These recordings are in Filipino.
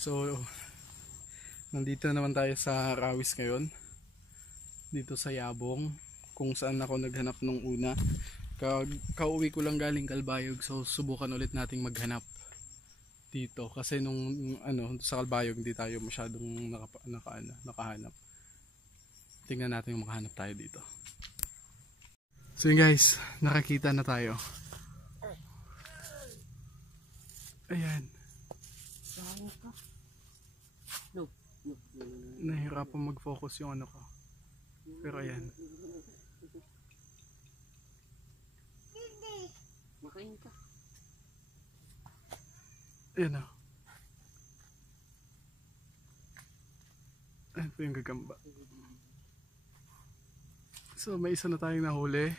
So, nandito naman tayo sa Rawis ngayon. Dito sa Yabong, kung saan ako naghanap nung una. Kauwi ko lang galing Calbayog, so subukan ulit nating maghanap dito. Kasi nung sa Calbayog hindi tayo masyadong nakahanap. Tingnan natin kung makahanap tayo dito. So yun guys, nakakita na tayo. Ayan. Nahirapan mag-focus yung ano ko. Pero ayan. Makain ka. Ayan o. Ayan po yung gagamba. So may isa na tayong nahuli.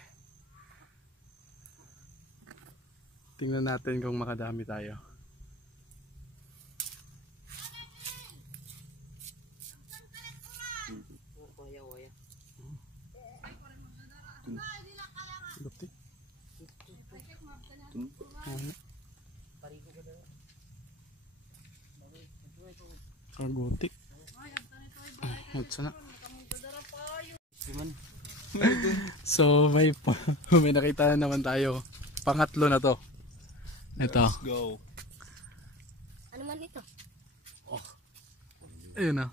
Tingnan natin kung makadami tayo. Luti. Kagutik. Sana. So may nakita na naman tayo. Pangatlo na to. Ito. Let's go. Ano man ito? Oh. Ayun na.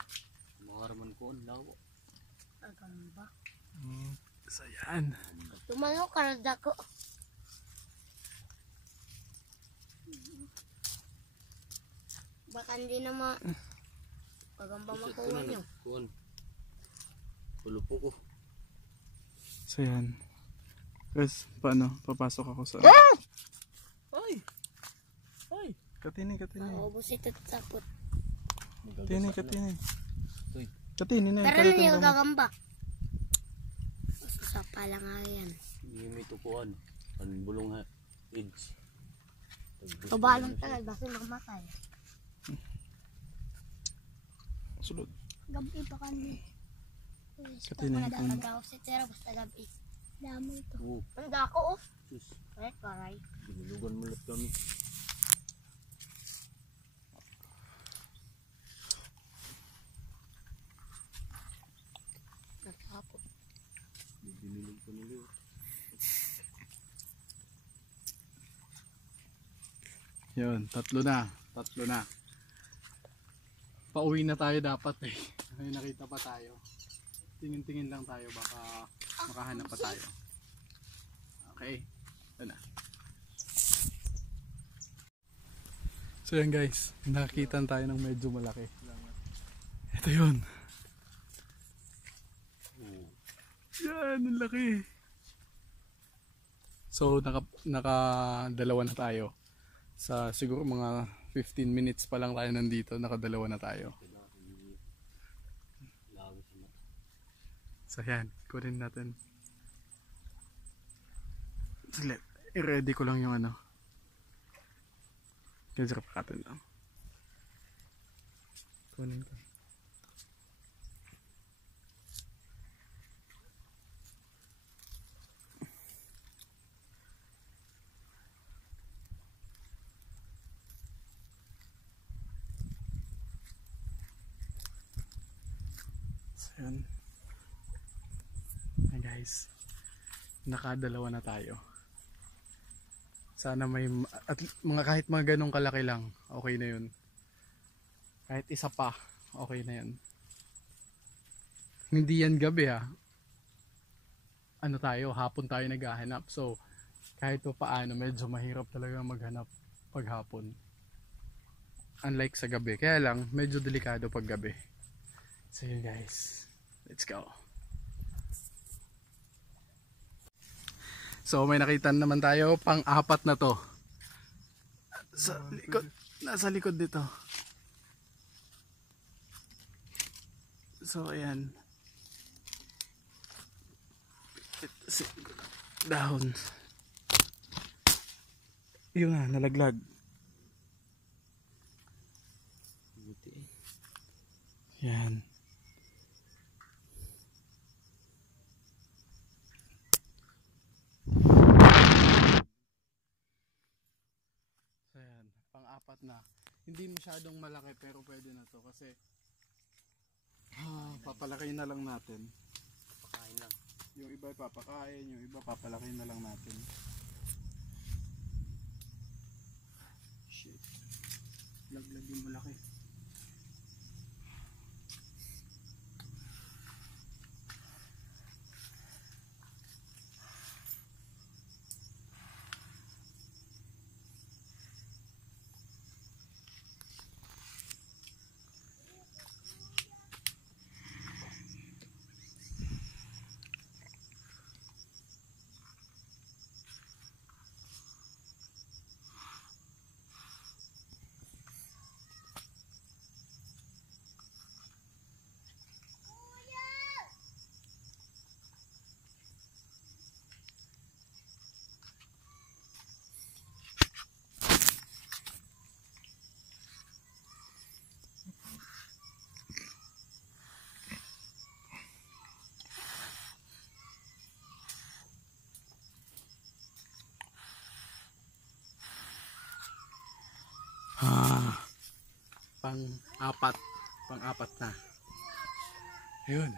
Makaraman ko ang lawa. Agamba. So yan. Tumano karada ko. Baka hindi na agamba makuha nyo. Kuhan. Pulupo ko. So yan. Guys, paano? Papasok ako sa... Ay! Ay! Katini. Maubos ito sapot. Katini. Katini na. Pero na yung gagamba. Masasapa lang nga yan. Hindi may tukuan. Ang bulong ha. Edge. Kabalong tagal. Basta makamatay. Sulod. Gabi pa kami. Katini. Nagagaw si Tera basta gabi. Dami ito. Oo. Ang dako oh. Sus. Karay. Binulugan mo lang kami. Natapot. Binulog pa nila. Yun, tatlo na. Pauwi na tayo dapat eh. May nakita pa tayo. Tingin-tingin lang tayo, baka makahanap pa tayo. Okay, ito na. So yan guys, nakakita tayo ng medyo malaki. Ito yun. Yan, ang laki. So nakadalawa na tayo. Sa siguro mga 15 minutes pa lang tayo nandito, nakadalawa na tayo. So yan, kunin natin. Saglit, i-ready ko lang yung ano. Kaya pakatin lang. Kunin ko. So yan. Hey guys, nakadalawa na tayo. Sana may at kahit mga ganong kalaki lang, okay na yun. Kahit isa pa, okay na yan. Hindi yan gabi ha. Ano tayo, hapon tayo naghahanap. So kahit pa paano, medyo mahirap talaga maghanap pag hapon. Unlike sa gabi. Kaya lang, medyo delikado pag gabi. So yun guys, let's go. So may nakita naman tayo, pang-apat na to. Sa likod, nasa likod dito. So ayan. Dahon. Yun nga, nalaglag. Yan. So yan, pang-apat na. hindi masyadong malaki pero pwede na to kasi papalaki na lang natin. Pakain lang. Yung iba papakain, yung iba papalaki na lang natin. Shit. Laglag yung malaki. Pang-apat na. Ayun.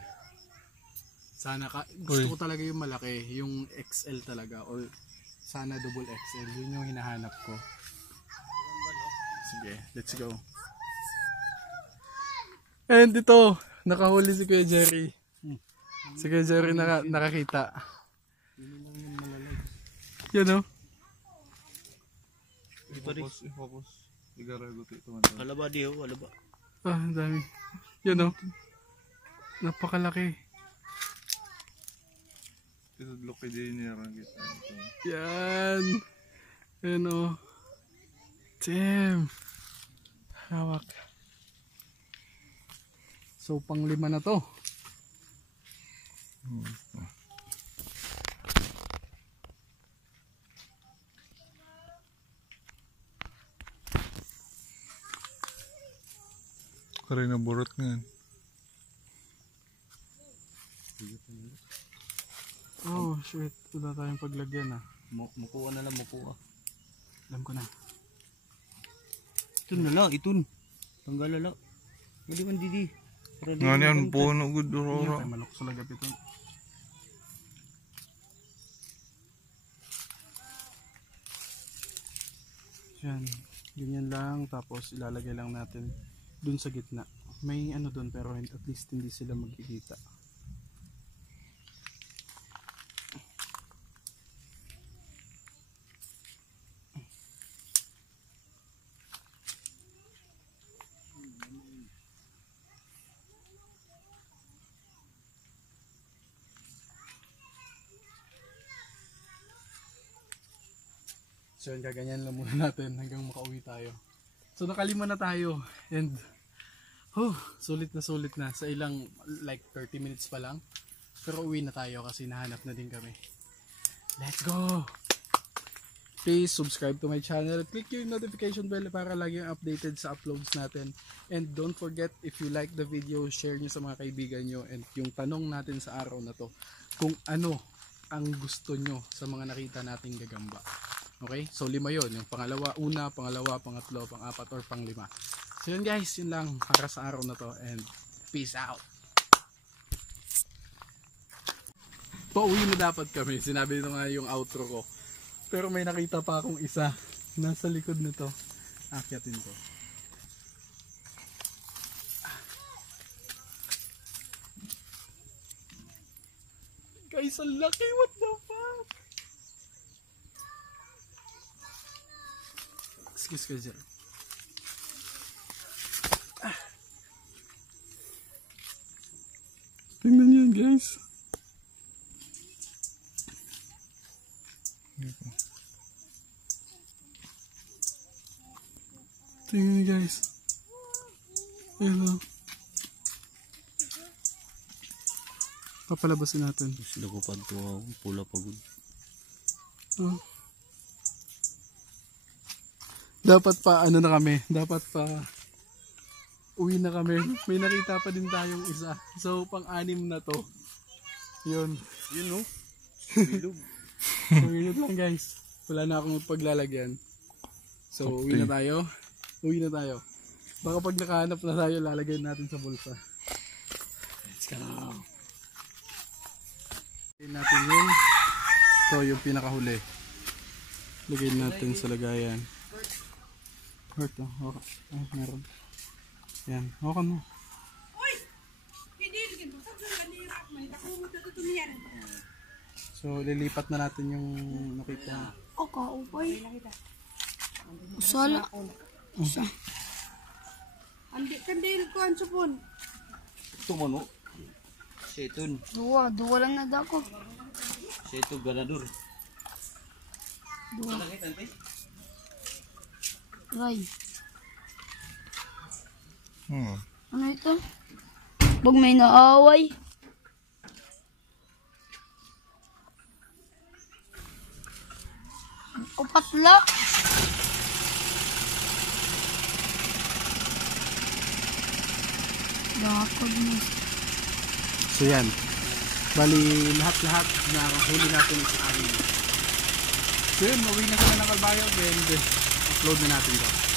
Sana gusto ko talaga yung malaki, yung XL talaga or sana double XL. Yun yung hinahanap ko. Sige, let's go. And ito, nakahuli si Kuya Jerry. Si Kuya Jerry nakakita. Yan o. I-focus. Igarago ito. Alaba di ho, alaba. Ang dami. Yan o. Napakalaki. Itudlok kay Jenny kita. Yan. Yan o. Damn. Hawak. So, pang-5 na to. Kaya na burot nga. Oh, shit. Wala tayong paglagyan ah. Mukuha na lang, mukuha. Alam ko na. Itun na lang, itun. Tanggal na lang. Hindi man didi. Nga niyan, puno good Hindi orora. tayo malok sa lagap ito. Yan. Ganyan lang. Tapos ilalagay lang natin dun sa gitna. May ano dun pero at least hindi sila magkikita. So yun, gaganyan lang muna natin hanggang makauwi tayo. So nakalima na tayo and sulit na sa ilang like 30 minutes pa lang. Pero uwi na tayo kasi nahanap na din kami. Let's go! Please subscribe to my channel. Click yung notification bell para lagi yung updated sa uploads natin. And don't forget, if you like the video, share nyo sa mga kaibigan nyo. And yung tanong natin sa araw na to, kung ano ang gusto nyo sa mga nakita nating gagamba. Okay? So 5 yon. Yung pangalawa, una, pangalawa, pangatlo, pang-4, or pang-5. So yun guys, yun lang para sa araw na to. And peace out! Pauwi na dapat kami. Sinabi nito nga yung outro ko. Pero may nakita pa akong isa. Nasa likod nito. Akyatin ko. Guys, ang laki! What the fuck? Excuse ka dyan. Tingnan yan guys. Tingnan niyo guys. Hello. Papalabasin natin. Sila ko pagtuwa, pula pagod. Dapat pa ano na kami. Dapat pa uwi na kami. May nakita pa din tayong isa. So pang-6 na to. Yun. Yun no? Bilog. So yun lang guys. Wala na akong paglalagyan. So uwi na tayo. Uwi na tayo. Baka pag nakahanap na tayo, lalagay natin sa bulsa. Let's go. Lagyan natin yung pinakahuli. Lagyan natin sa lagayan. Hurt oh. Meron. Yan. Okay na. So, lilipat na natin yung nakita. O, kaupay. Usala. Usa. Andi kandil ko ang supon. Tumano. Setun. Dua lang na dako. Setu ganador. Ray. Ano ito? Pag may naaway. O patla. Dakod mo. So yan. Bali lahat-lahat na huli natin sa amin. So yun, mawin na sila ng Kalbayo and upload na natin ito.